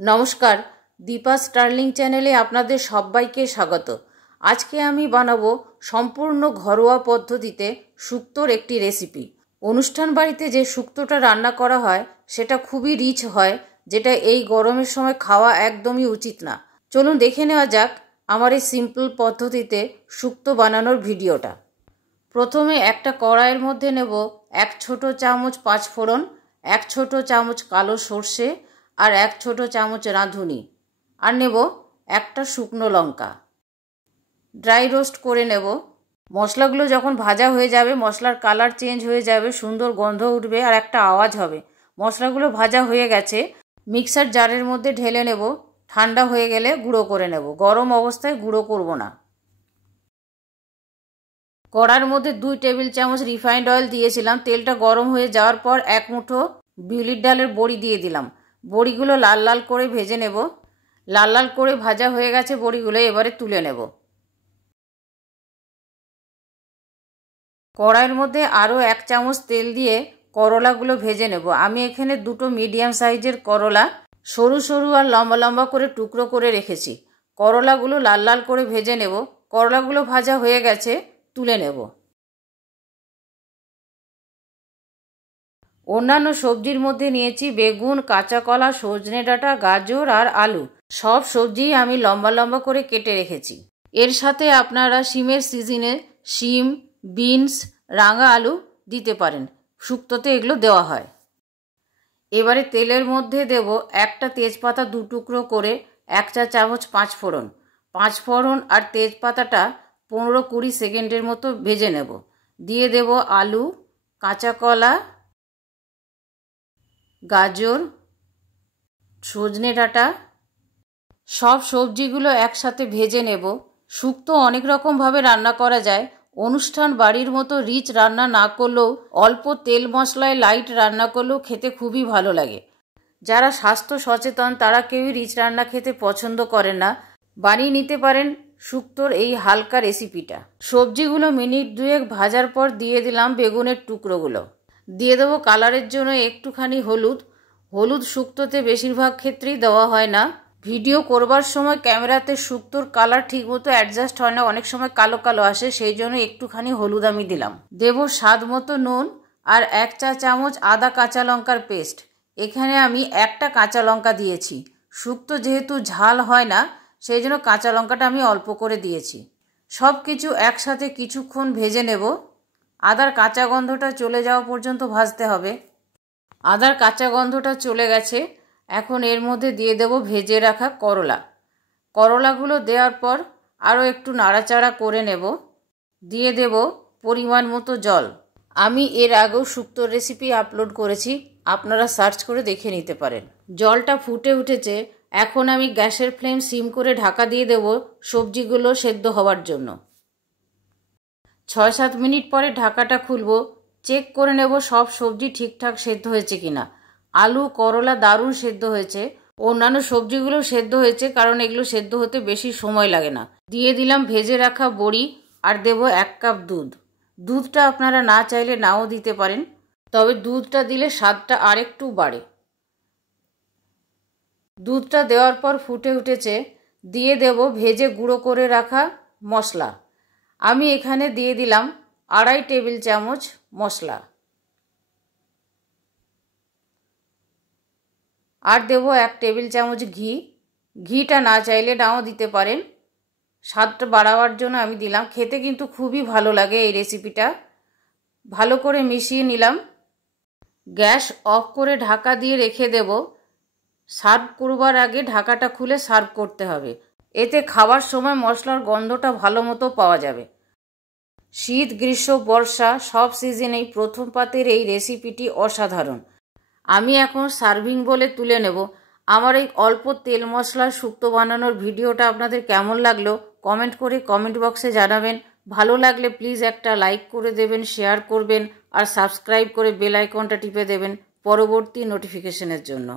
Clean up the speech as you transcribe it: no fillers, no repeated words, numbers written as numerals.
নমস্কার, দীপা স্টার্লিং চ্যানেলে আপনাদের সবাইকে স্বাগত। আজকে আমি বানাবো সম্পূর্ণ ঘরোয়া পদ্ধতিতে শুক্তোর একটি রেসিপি। অনুষ্ঠান বাড়িতে যে শুক্তোটা রান্না করা হয় সেটা খুবই রিচ হয়, যেটা এই গরমের সময় খাওয়া একদমই উচিত না। চলুন দেখে নেওয়া যাক আমার এই সিম্পল পদ্ধতিতে শুক্তো বানানোর ভিডিওটা। প্রথমে একটা কড়াইয়ের মধ্যে নেব 1 ছোট চামচ 5 ফোড়ন, 1 ছোট চামচ কালো সর্ষে আর 1 ছোট চামচ রাঁধুনি, আর নেব একটা শুকনো লঙ্কা। ড্রাই রোস্ট করে নেব। মশলাগুলো যখন ভাজা হয়ে যাবে, মশলার কালার চেঞ্জ হয়ে যাবে, সুন্দর গন্ধ উঠবে আর একটা আওয়াজ হবে। মশলাগুলো ভাজা হয়ে গেছে, মিক্সার জারের মধ্যে ঢেলে নেব। ঠান্ডা হয়ে গেলে গুঁড়ো করে নেব। গরম অবস্থায় গুঁড়ো করব না। কড়ার মধ্যে 2 টেবিল চামচ রিফাইন্ড অয়েল দিয়েছিলাম। তেলটা গরম হয়ে যাওয়ার পর 1 মুঠো বিউলির ডালের বড়ি দিয়ে দিলাম। বড়িগুলো লাল লাল করে ভেজে নেব। লাল লাল করে ভাজা হয়ে গেছে বড়িগুলো, এবারে তুলে নেব। কড়াইয়ের মধ্যে আরও 1 চামচ তেল দিয়ে করলাগুলো ভেজে নেব। আমি এখানে 2টো মিডিয়াম সাইজের করলা সরু সরু আর লম্বা লম্বা করে টুকরো করে রেখেছি। করলাগুলো লাল লাল করে ভেজে নেব। করলাগুলো ভাজা হয়ে গেছে, তুলে নেব। অন্যান্য সবজির মধ্যে নিয়েছি বেগুন, কাঁচা কলা, সজনে ডাঁটা, গাজর আর আলু। সব সবজি আমি লম্বা লম্বা করে কেটে রেখেছি। এর সাথে আপনারা শিমের সিজনে শিম, বিনস, রাঙা আলু দিতে পারেন। শুক্তোতে এগুলো দেওয়া হয়। এবারে তেলের মধ্যে দেব একটা তেজপাতা 2 টুকরো করে, 1 চা চামচ 5 ফোড়ন। 5 ফোড়ন আর তেজপাতাটা 15-20 সেকেন্ডের মতো ভেজে নেব। দিয়ে দেব আলু, কাঁচা কলা, গাজর, সজনে ডাঁটা। সব সবজিগুলো একসাথে ভেজে নেব। শুক্তো অনেক রকমভাবে রান্না করা যায়। অনুষ্ঠান বাড়ির মতো রিচ রান্না না করলেও, অল্প তেল মশলায় লাইট রান্না করলেও খেতে খুবই ভালো লাগে। যারা স্বাস্থ্য সচেতন তারা কেউই রিচ রান্না খেতে পছন্দ করেন না। বানিয়ে নিতে পারেন শুক্তোর এই হালকা রেসিপিটা। সবজিগুলো মিনিট 2 ভাজার পর দিয়ে দিলাম বেগুনের টুকরোগুলো। দিয়ে দেবো কালারের জন্য একটুখানি হলুদ। হলুদ শুক্তোতে বেশিরভাগ ক্ষেত্রেই দেওয়া হয় না। ভিডিও করবার সময় ক্যামেরাতে শুক্তোর কালার ঠিকমতো অ্যাডজাস্ট হয় না, অনেক সময় কালো কালো আসে, সেই জন্য একটুখানি হলুদ আমি দিলাম। দেব স্বাদ মতো নুন আর 1 চা চামচ আদা কাঁচা লঙ্কার পেস্ট। এখানে আমি একটা কাঁচা লঙ্কা দিয়েছি। শুক্তো যেহেতু ঝাল হয় না, সেই জন্য কাঁচা লঙ্কাটা আমি অল্প করে দিয়েছি। সব কিছু একসাথে কিছুক্ষণ ভেজে নেব। আদার কাঁচা গন্ধটা চলে যাওয়া পর্যন্ত ভাজতে হবে। আদার কাঁচা গন্ধটা চলে গেছে। এখন এর মধ্যে দিয়ে দেব ভেজে রাখা করলা। করলাগুলো দেওয়ার পর আরও একটু নাড়াচাড়া করে নেব। দিয়ে দেব পরিমাণ মতো জল। আমি এর আগেও শুক্তোর রেসিপি আপলোড করেছি, আপনারা সার্চ করে দেখে নিতে পারেন। জলটা ফুটে উঠেছে। এখন আমি গ্যাসের ফ্লেম সিম করে ঢাকা দিয়ে দেব সবজিগুলো সেদ্ধ হওয়ার জন্য। 6-7 মিনিট পরে ঢাকাটা খুলব। চেক করে নেব সব সবজি ঠিকঠাক সেদ্ধ হয়েছে কিনা। আলু, করলা দারুণ সেদ্ধ হয়েছে। অন্যান্য সবজিগুলো সেদ্ধ হয়েছে, কারণ এগুলো সেদ্ধ হতে বেশি সময় লাগে না। দিয়ে দিলাম ভেজে রাখা বড়ি আর দেব 1 কাপ দুধ। দুধটা আপনারা না চাইলে নাও দিতে পারেন, তবে দুধটা দিলে স্বাদটা আরেকটু বাড়ে। দুধটা দেওয়ার পর ফুটে উঠেছে। দিয়ে দেব ভেজে গুঁড়ো করে রাখা মশলা। আমি এখানে দিয়ে দিলাম 2.5 টেবিল চামচ মশলা। আর দেব 1 টেবিল চামচ ঘি। ঘিটা না চাইলে নাও দিতে পারেন, স্বাদটা বাড়াবার জন্য আমি দিলাম। খেতে কিন্তু খুবই ভালো লাগে এই রেসিপিটা। ভালো করে মিশিয়ে নিলাম। গ্যাস অফ করে ঢাকা দিয়ে রেখে দেব। সার্ভ করবার আগে ঢাকাটা খুলে সার্ভ করতে হবে। এতে খাওয়ার সময় মশলার গন্ধটা ভালো মতো পাওয়া যাবে। শীত, গ্রীষ্ম, বর্ষা সব সিজনেই প্রথম পাতের এই রেসিপিটি অসাধারণ। আমি এখন সার্ভিং বলে তুলে নেব। আমার এই অল্প তেল মশলার শুক্তো বানানোর ভিডিওটা আপনাদের কেমন লাগলো কমেন্ট করে কমেন্ট বক্সে জানাবেন। ভালো লাগলে প্লিজ একটা লাইক করে দেবেন, শেয়ার করবেন আর সাবস্ক্রাইব করে বেল আইকনটা টিপে দেবেন পরবর্তী নোটিফিকেশনের জন্য।